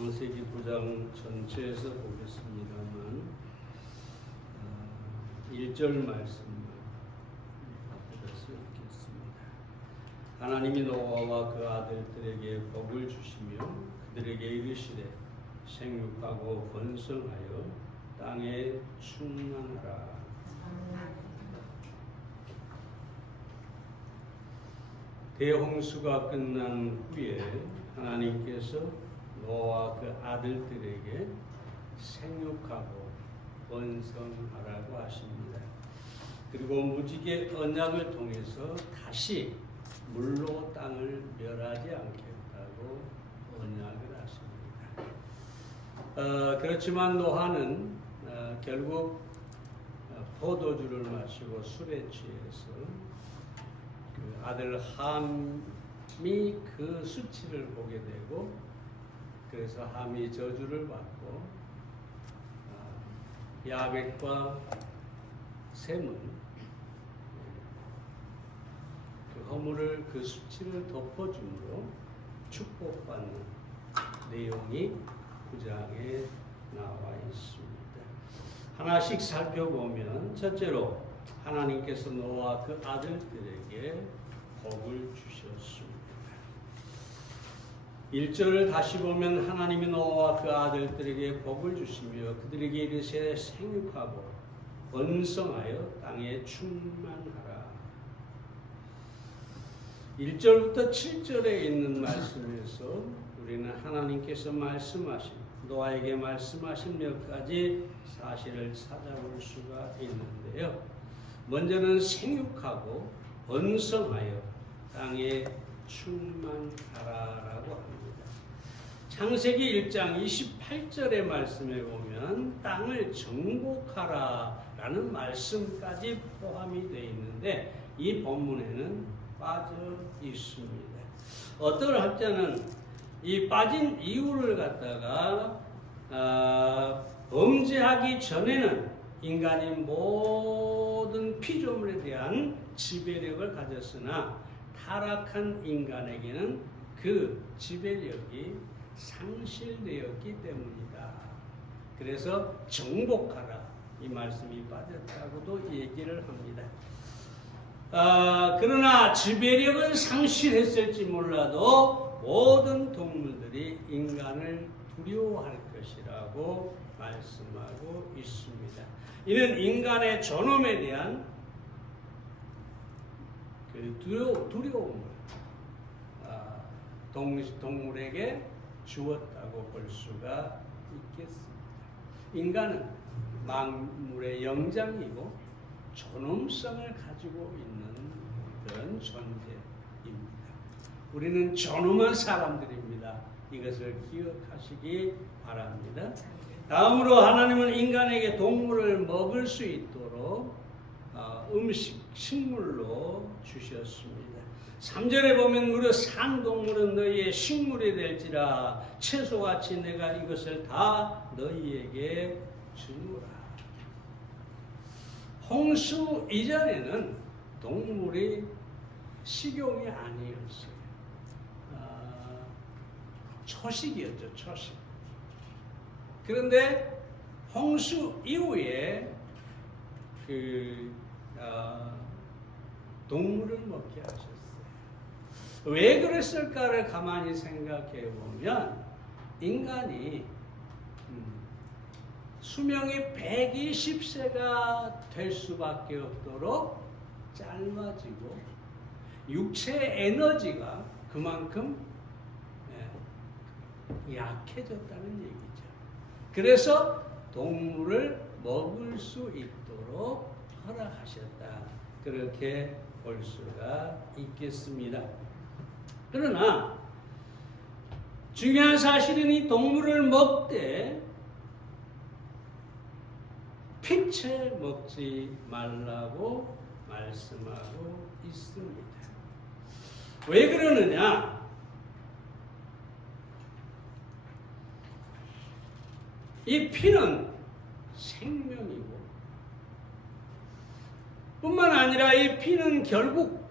창세기 9장 전체에서 보겠습니다만 1절 말씀을 받들어서 읽겠습니다. 하나님이 노아와 그 아들들에게 복을 주시며 그들에게 이르시되 생육하고 번성하여 땅에 충만하라. 대홍수가 끝난 후에 하나님께서 노아와 그 아들들에게 생육하고 번성하라고 하십니다. 그리고 무지개 언약을 통해서 다시 물로 땅을 멸하지 않겠다고 언약을 하십니다. 그렇지만 노아는 결국 포도주를 마시고 술에 취해서 그 아들 함이 그 수치를 보게 되고, 그래서 함이 저주를 받고 야벳과 셈은 그 허물을, 그 수치를 덮어줌으로 축복받는 내용이 9장에 나와 있습니다. 하나씩 살펴보면, 첫째로 하나님께서 노아와 그 아들들에게 복을 주셨습니다. 1절을 다시 보면 하나님이 노아와 그 아들들에게 복을 주시며 그들에게 이르시되 생육하고 번성하여 땅에 충만하라. 1절부터 7절에 있는 말씀에서 우리는 하나님께서 말씀하신, 노아에게 말씀하신 몇 가지 사실을 찾아볼 수가 있는데요. 먼저는 생육하고 번성하여 땅에 충만하라라고 합니다. 창세기 1장 28절의 말씀에 보면 땅을 정복하라라는 말씀까지 포함이 되어 있는데 이 본문에는 빠져 있습니다. 어떤 학자는 이 빠진 이유를 갖다가 범죄하기 전에는 인간이 모든 피조물에 대한 지배력을 가졌으나 타락한 인간에게는 그 지배력이 상실되었기 때문이다. 그래서 정복하라, 이 말씀이 빠졌다고도 얘기를 합니다. 그러나 지배력은 상실했을지 몰라도 모든 동물들이 인간을 두려워할 것이라고 말씀하고 있습니다. 이는 인간의 존엄에 대한 그 두려움을 동물에게 주었다고 볼 수가 있겠습니다. 인간은 만물의 영장이고 존엄성을 가지고 있는 그런 존재입니다. 우리는 존엄한 사람들입니다. 이것을 기억하시기 바랍니다. 다음으로 하나님은 인간에게 동물을 먹을 수 있도록 식물로 주셨습니다. 3절에 보면 무려 산동물은 너희의 식물이 될지라 채소같이 내가 이것을 다 너희에게 주노라. 홍수 이전에는 동물이 식용이 아니었어요. 초식이었죠, 초식. 그런데 홍수 이후에 동물을 먹게 하셨어요. 왜 그랬을까를 가만히 생각해 보면 인간이 수명이 120세가 될 수밖에 없도록 짧아지고 육체의 에너지가 그만큼 약해졌다는 얘기죠. 그래서 동물을 먹을 수 있도록 허락하셨다. 그렇게 볼 수가 있겠습니다. 그러나 중요한 사실은 이 동물을 먹되 피채 먹지 말라고 말씀하고 있습니다. 왜 그러느냐? 이 피는 생명이고 뿐만 아니라 이 피는 결국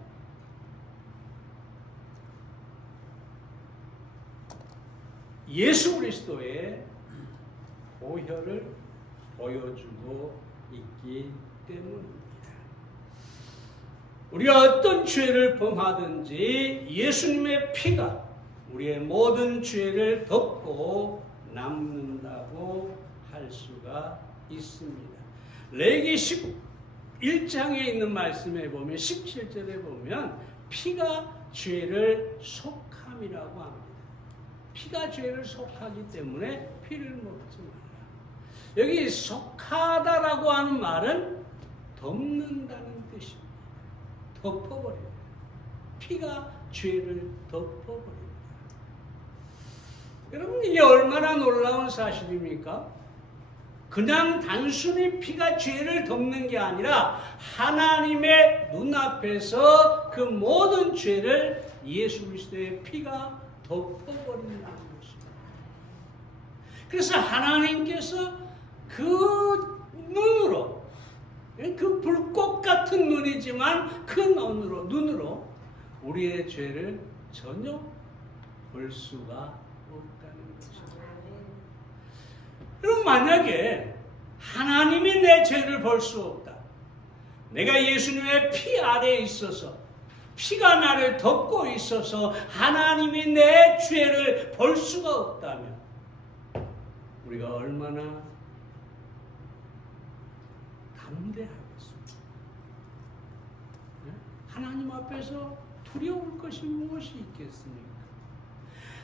예수 그리스도의 보혈을 보여주고 있기 때문입니다. 우리가 어떤 죄를 범하든지 예수님의 피가 우리의 모든 죄를 덮고 남는다고 할 수가 있습니다. 레위기 11장에 있는 말씀에 보면 17절에 보면 피가 죄를 속함이라고 합니다. 피가 죄를 속하기 때문에 피를 먹지 말라. 여기 속하다라고 하는 말은 덮는다는 뜻입니다. 덮어버려요. 피가 죄를 덮어버립니다. 여러분, 이게 얼마나 놀라운 사실입니까? 그냥 단순히 피가 죄를 덮는 게 아니라 하나님의 눈앞에서 그 모든 죄를 예수 그리스도의 피가 덮어버린다는 것입니다. 그래서 하나님께서 그 눈으로, 그 불꽃 같은 눈이지만 그 눈으로 우리의 죄를 전혀 볼 수가 없다는 것입니다. 그럼 만약에 하나님이 내 죄를 볼 수 없다. 내가 예수님의 피 아래에 있어서 피가 나를 덮고 있어서 하나님이 내 죄를 볼 수가 없다면 우리가 얼마나 담대하겠습니까? 하나님 앞에서 두려울 것이 무엇이 있겠습니까?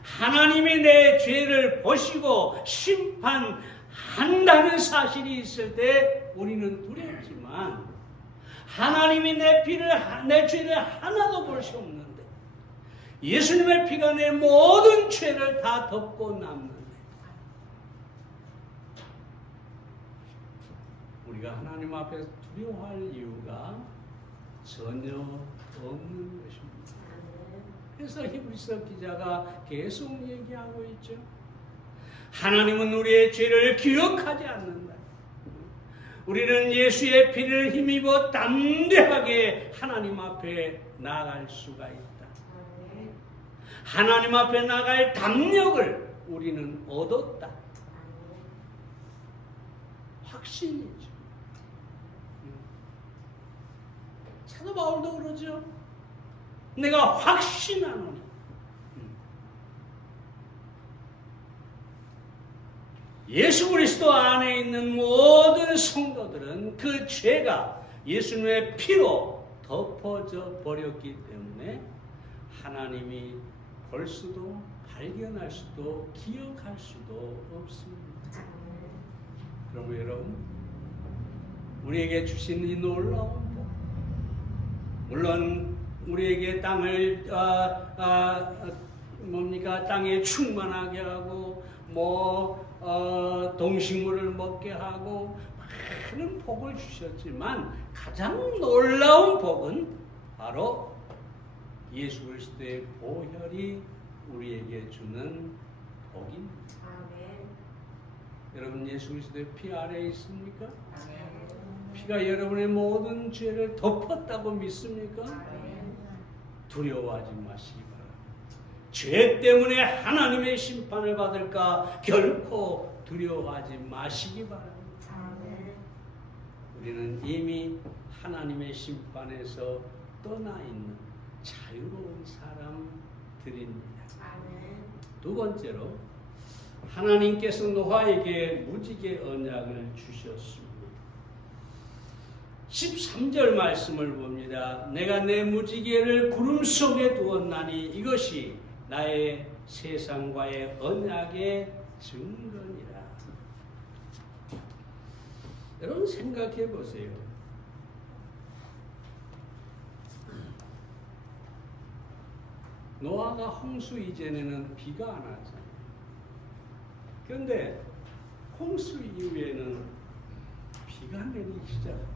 하나님이 내 죄를 보시고 심판한다는 사실이 있을 때 우리는 두렵지만 하나님이 내 죄를 하나도 볼 수 없는데 예수님의 피가 내 모든 죄를 다 덮고 남는데 우리가 하나님 앞에서 두려워할 이유가 전혀 없는 것입니다. 그래서 히브리서 기자가 계속 얘기하고 있죠. 하나님은 우리의 죄를 기억하지 않는다. 우리는 예수의 피를 힘입어 담대하게 하나님 앞에 나아갈 수가 있다. 하나님 앞에 나갈 담력을 우리는 얻었다. 확신이죠. 사도 바울도 그러죠. 내가 확신하노니. 예수 그리스도 안에 있는 모든 성도들은 그 죄가 예수님의 피로 덮어져 버렸기 때문에 하나님이 볼 수도 발견할 수도 기억할 수도 없습니다. 그러면 여러분, 우리에게 주신 이 놀라운 복, 물론 우리에게 땅을 땅에 충만하게 하고 동식물을 먹게 하고 많은 복을 주셨지만 가장 놀라운 복은 바로 예수 그리스도의 보혈이 우리에게 주는 복입니다. 아멘. 여러분, 예수 그리스도의 피 아래에 있습니까? 아멘. 피가 여러분의 모든 죄를 덮었다고 믿습니까? 아멘. 두려워하지 마시기 바랍니다. 죄 때문에 하나님의 심판을 받을까 결코 두려워하지 마시기 바랍니다. 우리는 이미 하나님의 심판에서 떠나 있는 자유로운 사람들입니다. 두 번째로, 하나님께서 노아에게 무지개 언약을 주셨습니다. 13절 말씀을 봅니다. 내가 내 무지개를 구름 속에 두었나니 이것이 나의 세상과의 언약의 증거니라. 여러분, 생각해 보세요. 노아가 홍수 이전에는 비가 안 왔잖아요. 그런데 홍수 이후에는 비가 내리기 시작합니다.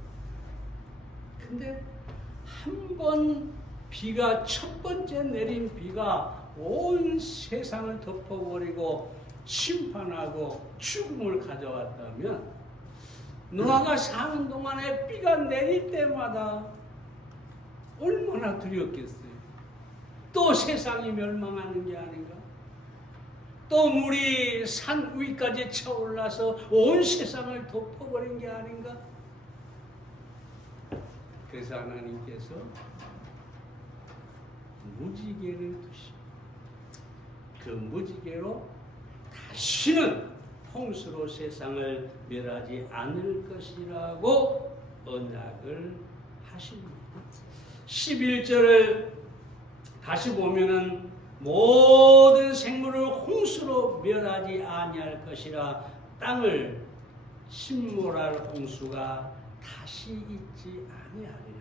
근데 한 번 비가, 첫 번째 내린 비가 온 세상을 덮어버리고 심판하고 죽음을 가져왔다면 노아가 사는 동안에 비가 내릴 때마다 얼마나 두렵겠어요. 또 세상이 멸망하는 게 아닌가? 또 물이 산 위까지 차올라서 온 세상을 덮어버린 게 아닌가? 그래서 하나님께서 무지개를 두시고 그 무지개로 다시는 홍수로 세상을 멸하지 않을 것이라고 언약을 하십니다. 11절을 다시 보면은 모든 생물을 홍수로 멸하지 아니할 것이라 땅을 침몰할 홍수가 다시 있지 아니하리라.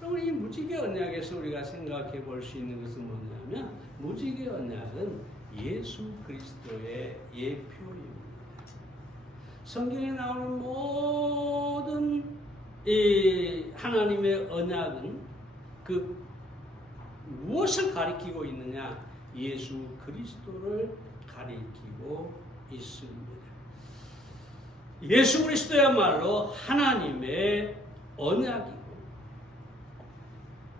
그럼 이 무지개 언약에서 우리가 생각해 볼 수 있는 것은 뭐냐면 무지개 언약은 예수 그리스도의 예표입니다. 성경에 나오는 모든 이 하나님의 언약은 그 무엇을 가리키고 있느냐? 예수 그리스도를 가리키고 있습니다. 예수 그리스도야말로 하나님의 언약이고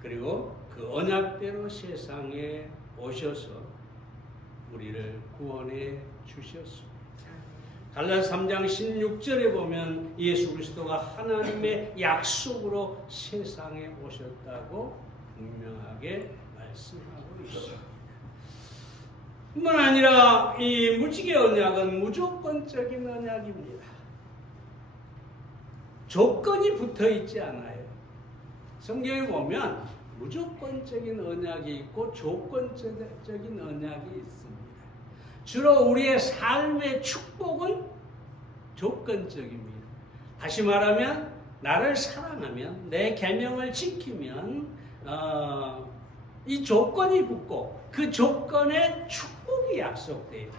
그리고 그 언약대로 세상에 오셔서 우리를 구원해 주셨습니다. 갈라디아서 3장 16절에 보면 예수 그리스도가 하나님의 약속으로 세상에 오셨다고 분명하게 말씀하고 있습니다. 뿐만 아니라 이 무지개 언약은 무조건적인 언약입니다. 조건이 붙어 있지 않아요. 성경에 보면 무조건적인 언약이 있고 조건적인 언약이 있습니다. 주로 우리의 삶의 축복은 조건적입니다. 다시 말하면 나를 사랑하면 내 계명을 지키면 이 조건이 붙고 그 조건에 축복이 약속돼요.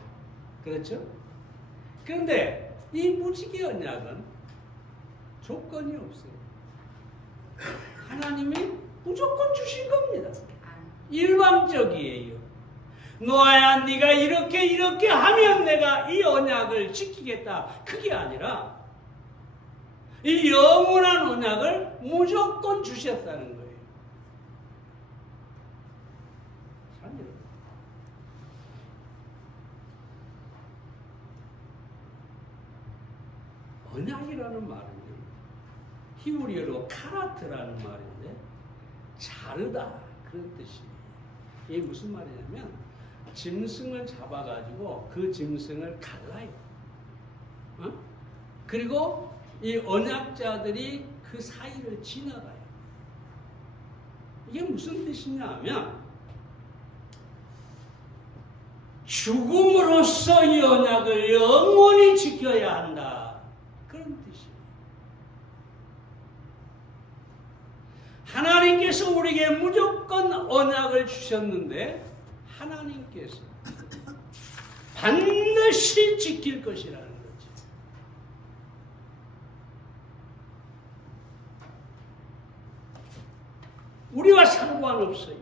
그렇죠? 그런데 이 무지개 언약은 조건이 없어요. 하나님이 무조건 주신 겁니다. 일방적이에요. 노아야 네가 이렇게 하면 내가 이 언약을 지키겠다. 그게 아니라 이 영원한 언약을 무조건 주셨다는 거예요. 언약이라는 말은요, 히브리어로 카라트라는 말인데 자르다 그런 뜻이에요. 이게 무슨 말이냐면 짐승을 잡아가지고 그 짐승을 갈라요. 그리고 이 언약자들이 그 사이를 지나가요. 이게 무슨 뜻이냐 하면 죽음으로써 이 언약을 영원히 지켜야 한다. 그런 뜻이에요. 하나님께서 우리에게 무조건 언약을 주셨는데 하나님께서 반드시 지킬 것이라는 거죠. 우리와 상관없어요.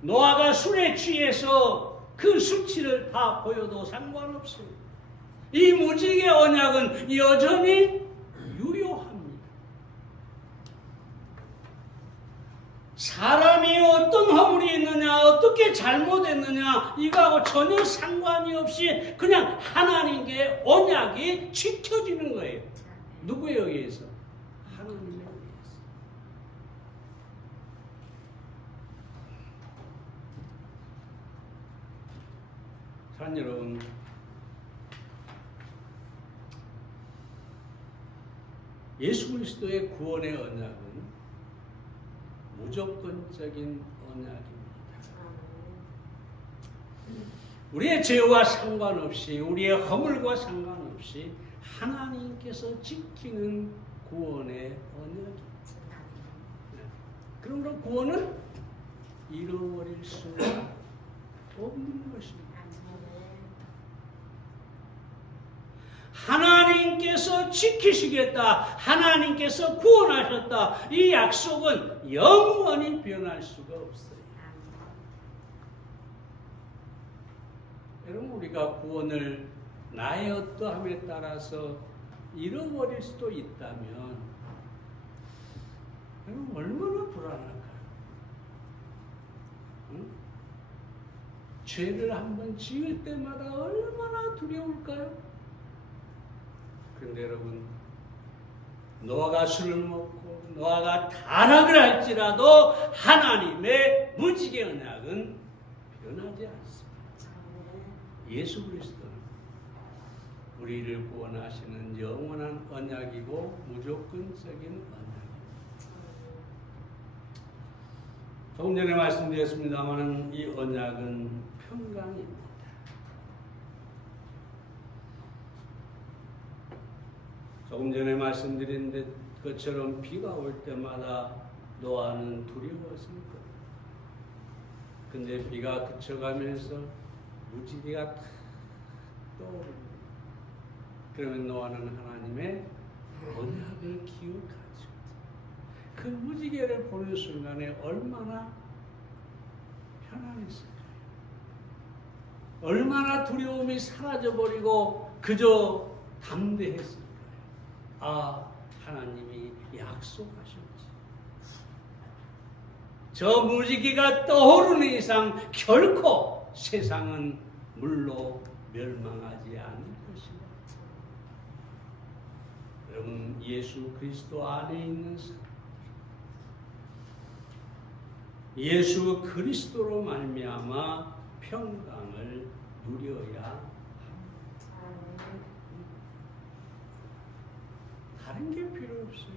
노아가 술에 취해서 그 수치를 다 보여도 상관없어요. 이 무지개 언약은 여전히 유효합니다. 사람이 어떤 허물이 있느냐, 어떻게 잘못했느냐, 이거하고 전혀 상관이 없이 그냥 하나님께 언약이 지켜지는 거예요. 누구에 의해서? 하나님에 의해서. 사랑하는 여러분, 예수 그리스도의 구원의 언약은 무조건적인 언약입니다. 우리의 죄와 상관없이, 우리의 허물과 상관없이 하나님께서 지키는 구원의 언약입니다. 그러므로 구원은 잃어버릴 수가 없는 것입니다. 하나님께서 지키시겠다, 하나님께서 구원하셨다, 이 약속은 영원히 변할 수가 없어요. 여러분, 우리가 구원을 나의 어떠함에 따라서 잃어버릴 수도 있다면 여러분 얼마나 불안할까요? 응? 죄를 한번 지을 때마다 얼마나 두려울까요? 그런데 여러분, 노아가 술을 먹고 노아가 타락을 할지라도 하나님의 무지개 언약은 변하지 않습니다. 예수 그리스도는 우리를 구원하시는 영원한 언약이고 무조건적인 언약입니다. 조금 전에 말씀드렸습니다만 이 언약은 평강입니다. 조금 전에 말씀드린 것처럼 비가 올 때마다 노아는 두려웠을 겁니다. 근데 비가 그쳐가면서 무지개가 탁 떠오릅니다. 그러면 노아는 하나님의 언약을 기억하죠. 그 무지개를 보는 순간에 얼마나 편안했을까요? 얼마나 두려움이 사라져버리고 그저 담대했을까요? 아, 하나님이 약속하셨지. 저 무지개가 떠오르는 이상 결코 세상은 물로 멸망하지 않을 것이다. 여러분, 예수 그리스도 안에 있는 사람, 예수 그리스도로 말미암아 평강을 누려야 합니다. 다른 게 필요 없어요.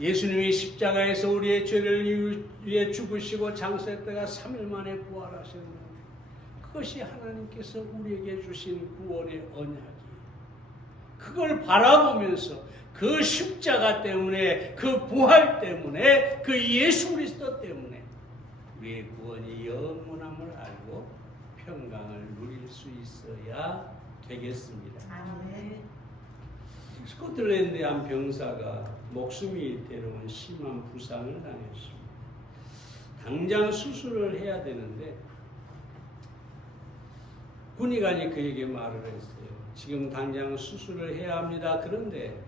예수님이 십자가에서 우리의 죄를 위해 죽으시고 장사했다가 3일 만에 부활하셨는데 그것이 하나님께서 우리에게 주신 구원의 언약이에요. 그걸 바라보면서 그 십자가 때문에, 그 부활 때문에, 그 예수 그리스도 때문에 우리의 구원이 영원함을 알고 평강을 누릴 수 있어야 되겠습니다. 아멘. 스코틀랜드의 한 병사가 목숨이 때로는 심한 부상을 당했습니다. 당장 수술을 해야 되는데 군의관이 그에게 말을 했어요. 지금 당장 수술을 해야 합니다. 그런데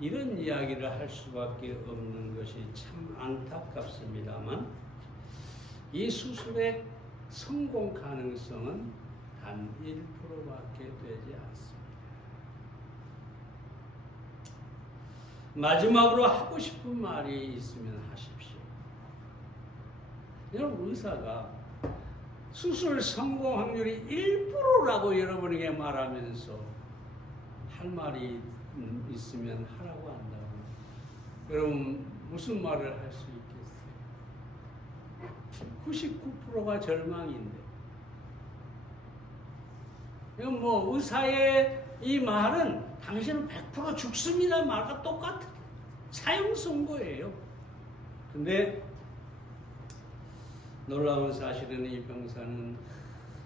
이런 이야기를 할 수밖에 없는 것이 참 안타깝습니다만 이 수술의 성공 가능성은 단 1%밖에 되지 않습니다. 마지막으로 하고 싶은 말이 있으면 하십시오. 여러분, 의사가 수술 성공 확률이 1%라고 여러분에게 말하면서 할 말이 있으면 하라고 한다고. 여러분, 무슨 말을 할 수 있겠어요? 99%가 절망인데. 이건 뭐 의사의 이 말은 당신은 100% 죽습니다 말과 똑같은 사형 선고예요. 근데 놀라운 사실은 이 병사는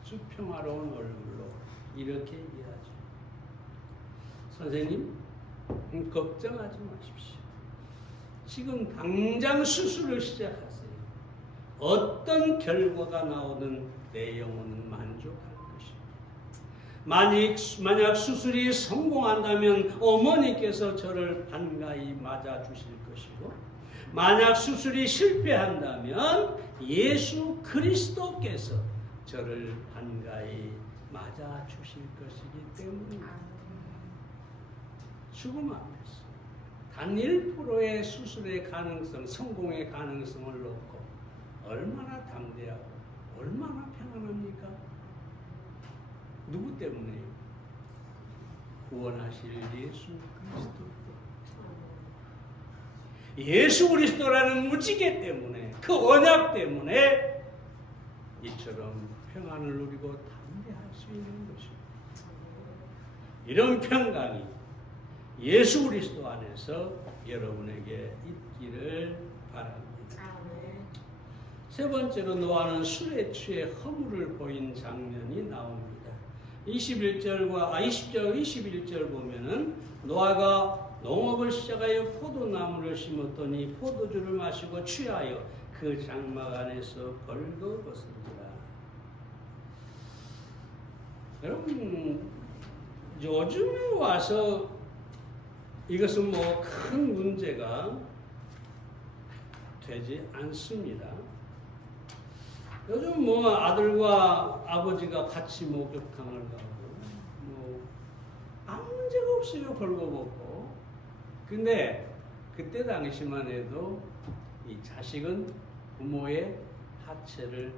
아주 평화로운 얼굴로 이렇게 얘기하죠. 선생님, 걱정하지 마십시오. 지금 당장 수술을 시작하세요. 어떤 결과가 나오든 내 영혼은 만족할 것입니다. 만약 수술이 성공한다면 어머니께서 저를 반가이 맞아주실 것이고, 만약 수술이 실패한다면 예수 그리스도께서 저를 반가이 맞아주실 것이기 때문입니다. 죽음 앞에서 단 1%의 수술의 가능성, 성공의 가능성을 놓고 얼마나 담대하고 얼마나 평안합니까? 누구 때문에요? 구원하실 예수 그리스도 때문에. 예수 그리스도라는 무지개 때문에, 그 언약 때문에 이처럼 평안을 누리고 담대할 수 있는 것입니다. 이런 평강이 예수 그리스도 안에서 여러분에게 있기를 바랍니다. 세 번째로 노아는 술에 취해 허물을 보인 장면이 나옵니다. 20절, 21절 보면은 노아가 농업을 시작하여 포도나무를 심었더니 포도주를 마시고 취하여 그 장막 안에서 벌거벗으니라. 여러분, 요즘에 와서 이것은 뭐 큰 문제가 되지 않습니다. 요즘 뭐 아들과 아버지가 같이 목욕탕을 가고 뭐 아무 문제가 없어요. 벌거벗고. 근데 그때 당시만 해도 이 자식은 부모의 하체를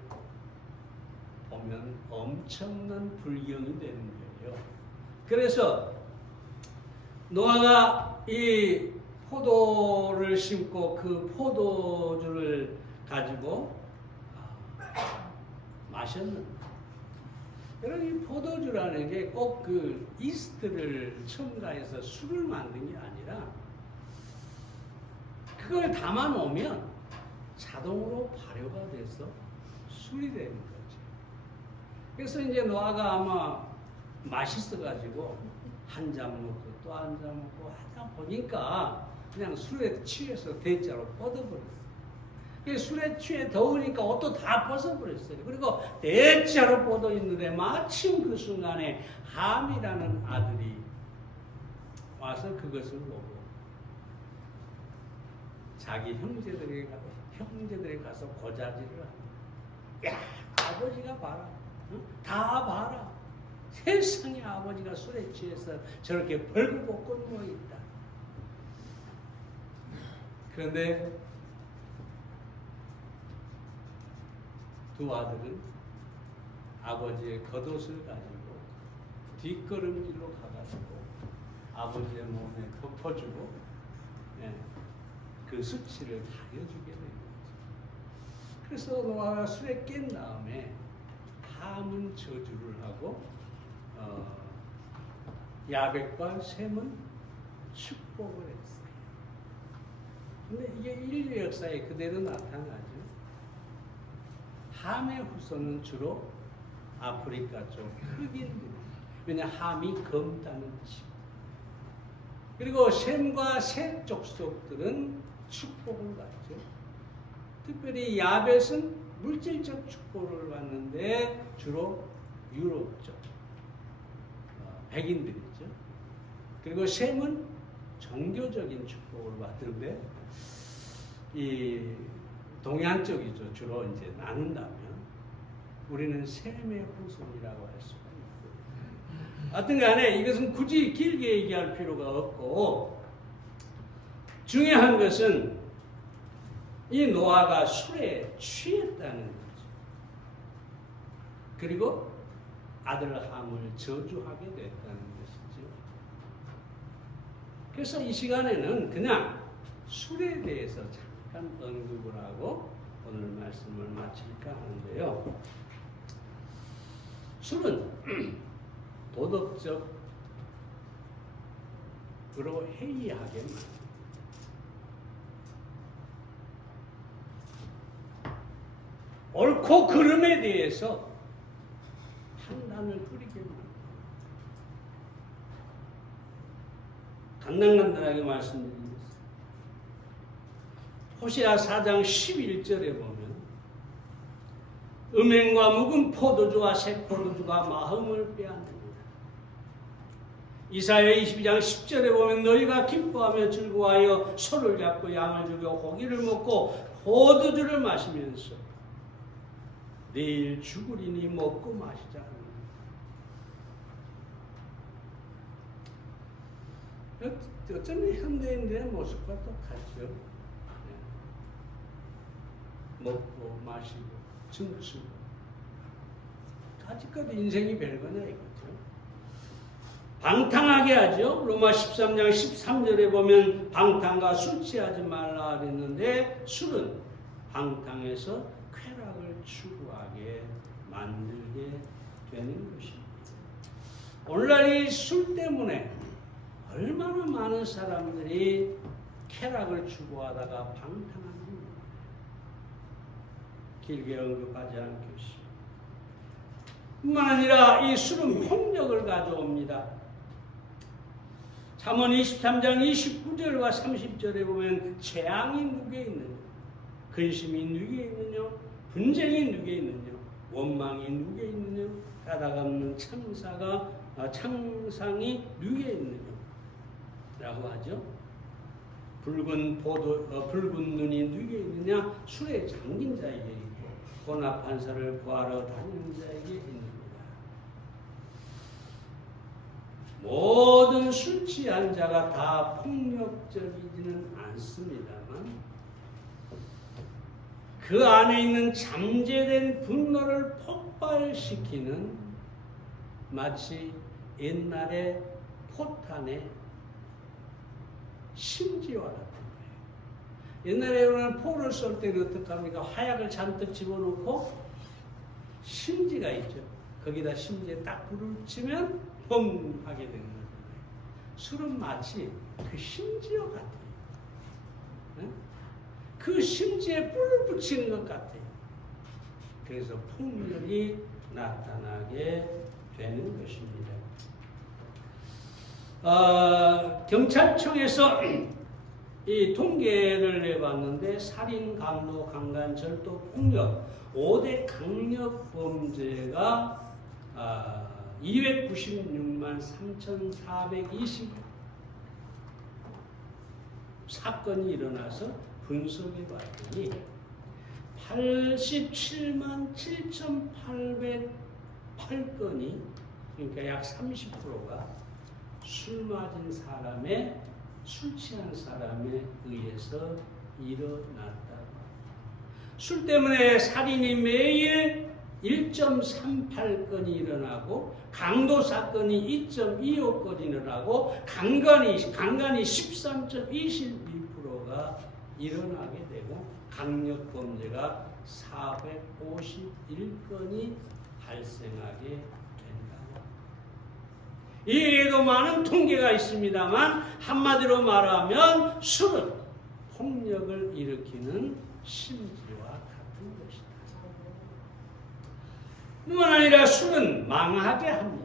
보면 엄청난 불경이 되는 거예요. 그래서 노아가 이 포도를 심고 그 포도주를 가지고 마셨는데, 여러분, 이 포도주라는 게 꼭 그 이스트를 첨가해서 술을 만든 게 아니라 그걸 담아 놓으면 자동으로 발효가 돼서 술이 되는 거죠. 그래서 이제 노아가 아마 맛있어가지고 한 잔 먹고 또 한 잔 먹고 하다 보니까 그냥 술에 취해서 대자로 뻗어버렸어요. 술에 취해 더우니까 옷도 다 벗어버렸어요. 그리고 대자로 뻗어 있는데 마침 그 순간에 함이라는 아들이 와서 그것을 보고 자기 형제들에게 가서 고자질을 합니다. 야, 아버지가 봐라. 다 봐라. 세상에 아버지가 술에 취해서 저렇게 벌거벗고 누워 있다. 그런데 두 아들은 아버지의 겉옷을 가지고 뒷걸음질로 가가지고 아버지의 몸에 덮어주고 그 수치를 가려주게 된 거죠. 그래서 노아가 술에 깬 다음에 함은 저주를 하고 야벳과 셈은 축복을 했어요. 근데 이게 인류 역사에 그대로 나타나죠. 함의 후손은 주로 아프리카 쪽 흑인들. 왜냐 함이 검다는 뜻이고. 그리고 셈과 셋 족속들은 축복을 받죠. 특별히 야벳은 물질적 축복을 받는데 주로 유럽 쪽 백인들이죠. 그리고 셈은 종교적인 축복을 받는데 이 동양 쪽이죠. 주로 이제 나눈다면 우리는 셈의 후손이라고 할 수가 있어요. 하여튼 간에 이것은 굳이 길게 얘기할 필요가 없고 중요한 것은 이 노아가 술에 취했다는 거죠. 그리고 아들 함을 저주하게 됐다는 것이죠. 그래서 이 시간에는 그냥 술에 대해서 잠깐 언급을 하고 오늘 말씀을 마칠까 하는데요. 술은 도덕적으로 해이하게 만듭니다. 옳고 그름에 대해서 판단을 흐리게 만듭니다. 간단하게 말씀드리겠습니다. 호시아 4장 11절에 보면 음행과 묵은 포도주와 새 포도주가 마음을 빼앗는다. 이사야 22장 10절에 보면 너희가 기뻐하며 즐거워하여 소를 잡고 양을 죽여 고기를 먹고 포도주를 마시면서 내일 죽으리니 먹고 마시자. 어쩌면 현대인들의 모습과 똑같죠. 먹고 마시고 춤추고 가지껏 인생이 별거냐 이거죠. 방탕하게 하죠. 로마 13장 13절에 보면 방탕과 술 취하지 말라 그랬는데 술은 방탕해서 쾌락을 추구하게 만들게 되는 것입니다. 오늘날 이 술 때문에 얼마나 많은 사람들이 쾌락을 추구하다가 방탕합니다. 길게 언급하지 않겠습니다. 뿐만 아니라 이 술은 폭력을 가져옵니다. 잠언 23장 29절과 30절에 보면 재앙이 누구에 있느냐, 근심이 누구에 있느냐, 분쟁이 누구에 있느냐, 원망이 누구에 있느냐, 가다감는 창상이 누구에 있느냐 라고 하죠. 붉은 눈이 누구에 있느냐, 술에 잠긴 자에게 있고 혼합판사를 구하러 다니는 자에게 있습니다. 모든 술 취한 자가 다 폭력적이지는 않습니다만 그 안에 있는 잠재된 분노를 폭발시키는 마치 옛날의 포탄의 심지와 같은 거예요. 옛날에 우리는 포를 쏠 때는 어떻게 합니까? 화약을 잔뜩 집어넣고 심지가 있죠. 거기다 심지에 딱 불을 치면 펑 하게 되는 거잖아요. 술은 마치 그 심지와 같아요. 네? 그 심지에 불을 붙이는 것 같아요. 그래서 폭력이 나타나게 되는 것입니다. 경찰청에서 이 통계를 내봤는데 살인, 강도, 강간, 절도, 폭력 5대 강력 범죄가 296만 3,420 사건이 일어나서 분석해 봤더니 87만 7,808건이 그러니까 약 30%가 술 맞은 사람의 술 취한 사람에 의해서 일어났다. 술 때문에 살인이 매일 1.38건이 일어나고 강도 사건이 2.25건이 일어나고 강간이 13.21%가 일어나게 되고 강력 범죄가 451건이 발생하게 된다. 이외에도 많은 통계가 있습니다만 한마디로 말하면 술은 폭력을 일으키는 심지와 같은 것이다. 뿐만 아니라 술은 망하게 합니다.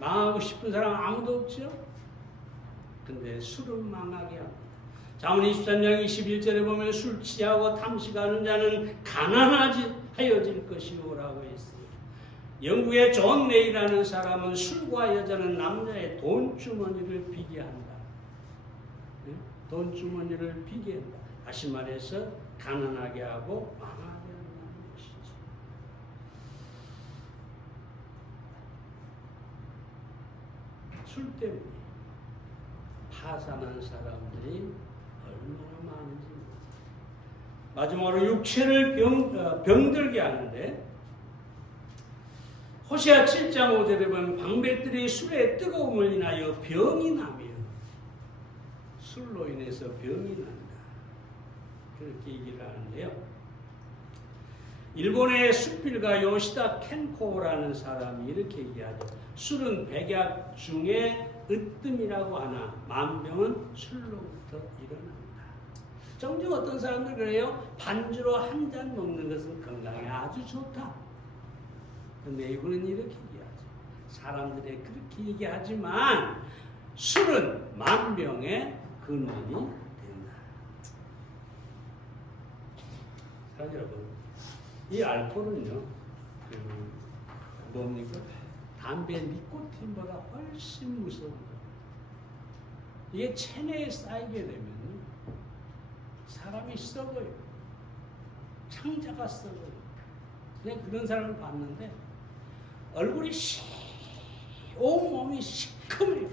망하고 싶은 사람 아무도 없죠? 근데 술은 망하게 합니다. 잠언 23장 21절에 보면 술 취하고 탐식하는 자는 가난하여질 것이오라고 했어요. 영국의 존 레이라는 사람은 술과 여자는 남자의 돈주머니를 비게 한다. 돈주머니를 비게 한다. 다시 말해서 가난하게 하고 망하게 한다는 것이죠. 술 때문에 파산한 사람들이 얼마나 많은지. 마지막으로 육체를 병들게 하는데 호세아 7장 5절에 보면 방백들이 술의 뜨거움을 인하여 병이 나며 술로 인해서 병이 난다. 그렇게 얘기를 하는데요. 일본의 수필가 요시다 켄코라는 사람이 이렇게 얘기하죠. 술은 백약 중에 으뜸이라고 하나 만병은 술로부터 일어난다. 종종 어떤 사람들 그래요. 반주로 한 잔 먹는 것은 건강에 아주 좋다. 근데 이분은 이렇게 얘기하죠. 사람들이 그렇게 얘기하지만 술은 만병의 근원이 된다. 사랑 여러분, 이 알코올은요, 뭡니까? 담배 니코틴보다 훨씬 무서운 거예요. 이게 체내에 쌓이게 되면 사람이 썩어요. 창자가 썩어요. 그냥 그런 사람을 봤는데 얼굴이 온몸이 시커매요.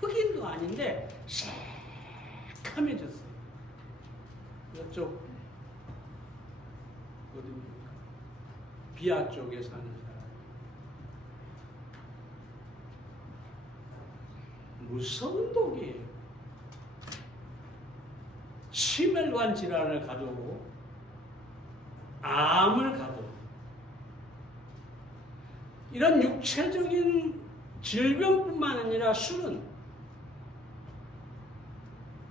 흑인도 아닌데 새카매졌어요. 이쪽 어디입니까? 비아 쪽에 사는 사람. 무서운 독이에요. 심혈관 질환을 가져오고 암을 가져오고 이런 육체적인 질병뿐만 아니라 술은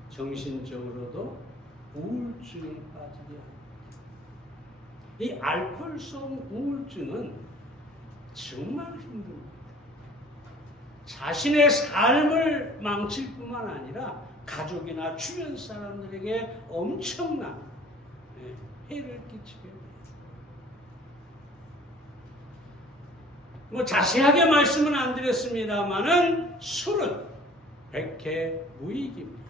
정신적으로도 우울증에 빠지게 합니다. 이 알코올성 우울증은 정말 힘듭니다. 자신의 삶을 망칠 뿐만 아니라 가족이나 주변 사람들에게 엄청난 해를 끼치게 됩니다. 자세하게 말씀은 안 드렸습니다만은 술은 백해무익입니다.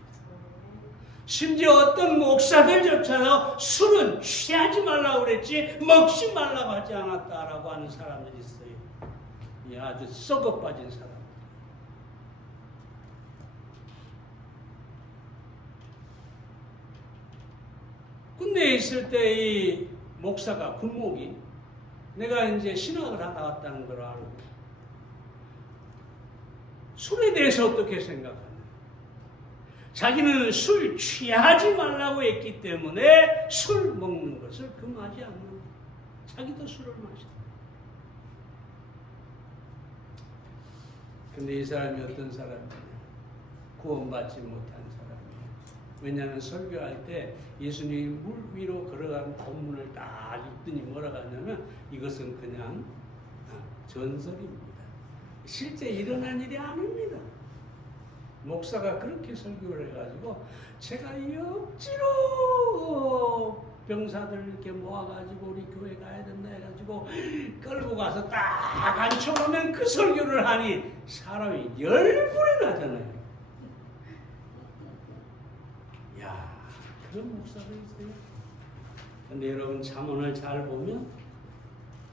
심지어 어떤 목사들조차도 술은 취하지 말라고 그랬지 먹지 말라고 하지 않았다라고 하는 사람들이 있어요. 이 아주 썩어 빠진 사람. 군대에 있을 때 이 목사가 군목이 내가 이제 신학을 하다 왔다는 걸 알고 술에 대해서 어떻게 생각하냐. 자기는 술 취하지 말라고 했기 때문에 술 먹는 것을 금하지 않는다. 자기도 술을 마신다. 근데 이 사람이 어떤 사람이냐. 구원받지 못한 사람이에요. 왜냐하면 설교할 때 예수님이 물 위로 걸어가는 본문을 딱 읽더니 뭐라고 하냐면 이것은 그냥 전설입니다. 실제 일어난 일이 아닙니다. 목사가 그렇게 설교를 해가지고 제가 억지로 병사들 이렇게 모아가지고 우리 교회 가야 된다 해가지고 끌고 가서 딱 앉혀놓으면 그 설교를 하니 사람이 열불이 나잖아요. 야, 그런 목사도 있어요. 근데 여러분 잠언을 잘 보면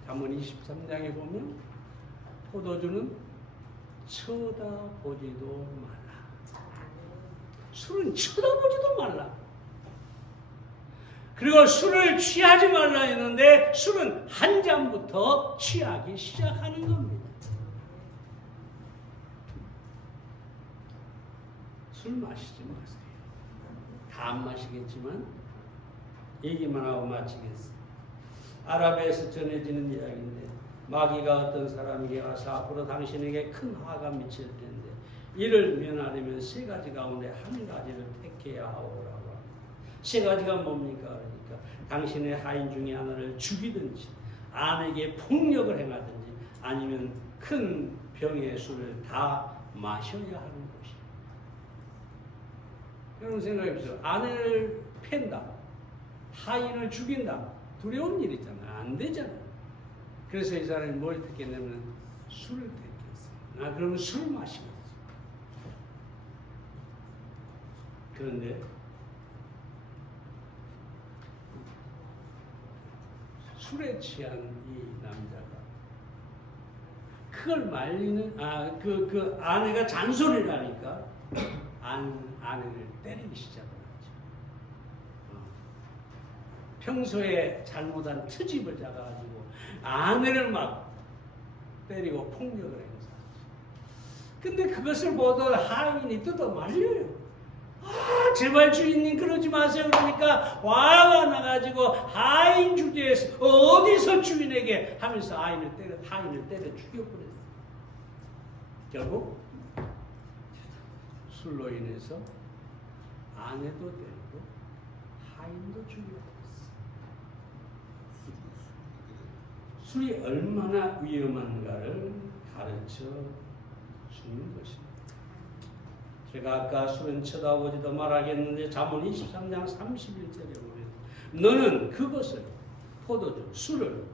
잠언 23장에 보면 포도주는 쳐다보지도 말라. 술은 쳐다보지도 말라. 그리고 술을 취하지 말라 했는데 술은 한 잔부터 취하기 시작하는 겁니다. 술 마시지 마세요. 다 안 마시겠지만 얘기만 하고 마치겠습니다. 아랍에서 전해지는 이야기인데 마귀가 어떤 사람에게 와서 앞으로 당신에게 큰 화가 미칠 텐데 이를 면하려면 세 가지 가운데 한 가지를 택해야 하오라고 합니다. 세 가지가 뭡니까? 그러니까 당신의 하인 중에 하나를 죽이든지 아내에게 폭력을 행하든지 아니면 큰 병의 술을 다 마셔야 하는 것이에요. 여러분 생각해보세요. 아내를 팬다, 하인을 죽인다. 두려운 일이잖아요. 안 되잖아요. 그래서 이 사람이 뭘 택했냐면 술을 택했어요. 그러면 술 마시겠어요. 그런데 술에 취한 이 남자가 그걸 말리는 그 아내가 잔소리를 하니까 아내를 때리기 시작을 하죠. 평소에 잘못한 트집을 잡아가지고 아내를 막 때리고 폭력을 행사하죠. 근데 그것을 보던 하인이 뜯어 말려요. 제발 주인님 그러지 마세요. 그러니까 화가 나가지고 하인 주제에서 어디서 주인에게 하면서 하인을 때려 죽여버렸어요. 결국 술로 인해서 아내도 때리고 하인도 죽여버렸어요. 술이 얼마나 위험한가를 가르쳐 주는 것입니다. 제가 아까 술은 쳐다보지도 말하겠는데 잠언 23장 31절에 보면 너는 그것을 포도주, 술을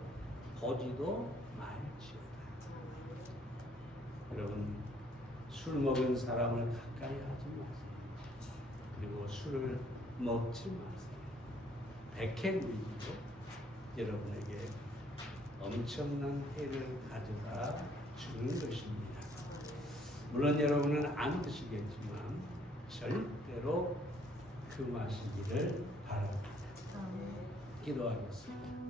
보지도 말지어다. 여러분 술 먹은 사람을 가까이 하지 마세요. 그리고 술을 먹지 마세요. 백행위기로 여러분에게 엄청난 해를 가져다 주는 것입니다. 물론 여러분은 안 드시겠지만 절대로 금하시기를 바랍니다. 기도하겠습니다.